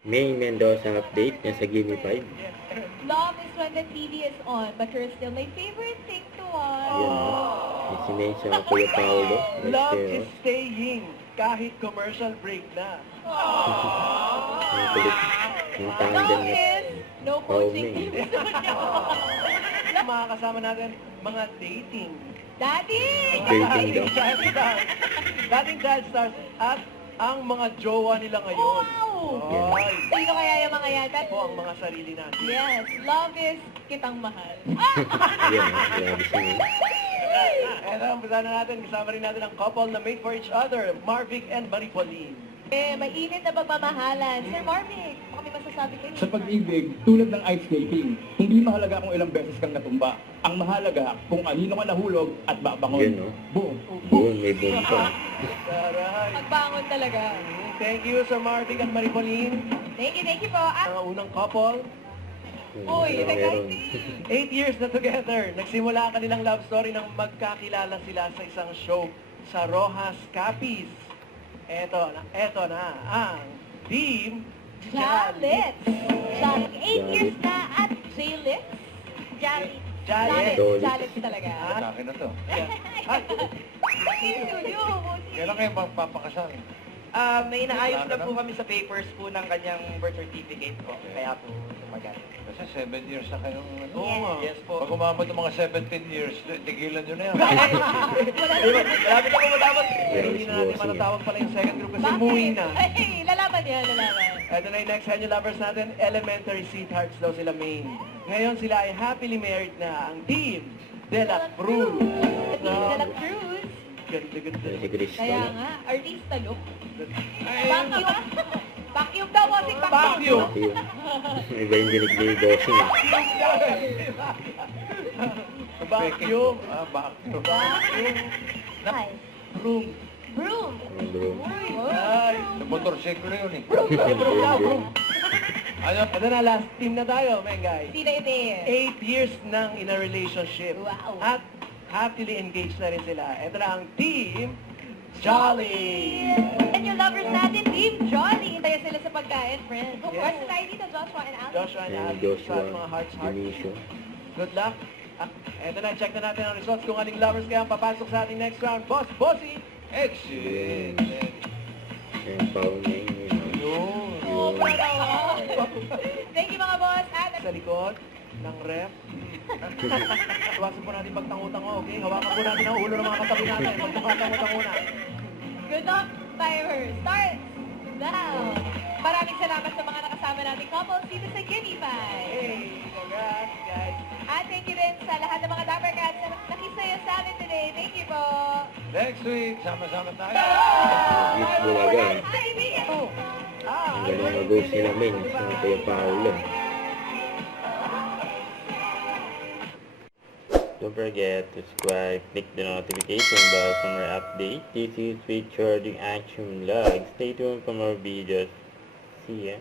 May Mendoza update niya sa Gimme 5. Love is when the TV is on, but you're still my favorite thing to watch. Yan, no? Si Mensa Kuya Paolo. Love Estero. is staying kahit commercial break na. Yung kulit. Yung tandem Love na. is no coaching Paolo. team. Mga kasama natin, mga dating. Daddy! Dating daw. Child stars. Dating child stars at ang mga jowa nila ngayon. Wow! Ay, Sino kaya yung mga yan? po ang mga sarili natin. Yes, love is kitang mahal. Yan, no? Grabe siya. Eto, umpisa na natin. Kasama rin natin ang couple na made for each other, Marvic and Marie Pauline. Mainit na pagmamahalan. Sir Marvic, baka may masasabi kayo. Sa pag-ibig, tulad ng ice skating, hindi mahalaga kung ilang beses kang natumba. Ang mahalaga kung kanino ka nahulog at babangon. Yun, no? Boom! Yun, may boom pa. Taray. Magbangon talaga. Thank you, Sir Marvic and Marie Pauline. Thank you po. Ah, Ang unang couple, Uy, Meron. 8 years na together. Nagsimula ang kanilang love story nang magkakilala sila sa isang show sa Rojas Capiz. Eto na ang Team Jalit. Jalit. 8 years na at Jalit. Jalit. Jalit. Jalit talaga. At, Akin na to. at Studio. Kailan kayo magpapakasal? May inaayos na po kami sa papers po ng kanyang birth certificate po. Kaya po tumagal. Kasi 7 years na kayong ano. Oo nga. Yes po. Pag umabot ng mga 17 years, tigilan nyo na yan. Malapit na po matapos. Pero hindi na natin Bossing. matatawag pala yung second group kasi umuwi na. Hey, lalaban yan, lalaban. Ito na yung next Henyo Lovers natin, elementary sweethearts daw sila main. Ngayon sila ay happily married na ang Team De La Cruz. Team De La Cruz. Ganda. Si Chris Kaya pala. nga, artista look. Vacuum. Vacuum daw, bossing Vacuum. vacuum. Iba yung dinig ni Bossing. Vacuum. Vacuum. Vacuum. Hi. Broom. Broom. Ang bro. Ay. Sa motorsiklo yun eh. Broom daw, broom. Ano? Ito na, last team na tayo, men guys. Sino ite? 8 years nang in a relationship. Wow. At happily engaged na rin sila. Ito na ang Team Jolly. And yung lovers natin, Team Jolly. Hintayan sila sa pagkain, friends. Of Yes. course, tayo dito, Joshua and Alex. Joshua and And Abby. Joshua, Sa mga hearts. Dionisio. Good luck. Ito na, check na natin ang results kung aling lovers kaya ang papasok sa ating next round. Bossy! Excellent. Yung Paolo niya yun. Yun. Oh, wow. Thank you mga boss. At Sa likod ng ref. Iwasan po natin pagtango-tango, okay? Hawakan po natin ang ulo ng mga katabi natin. Pagtango-tango na. good luck, timer. Starts now. Maraming salamat sa mga nakasama nating couples dito sa Gimme 5. Hey, congrats, guys. At thank you rin sa lahat ng mga Dapper Cats na nakisaya sa amin today. Thank you po. Next week, sama-sama tayo. Gis Bulaga. Hi, Mia. Ang galing mag-host nila men. Sa Kuya Paolo. Don't forget to subscribe, click the notification bell for more updates. This is Sweet Charging Action Vlog. Stay tuned for more videos. See ya.